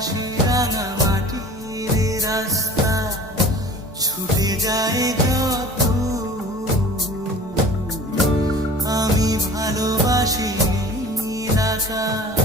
আকাশে রাঙা মাটির রাস্তা ছুটে যায় যত, আমি ভালোবাসি নীল আকাশ।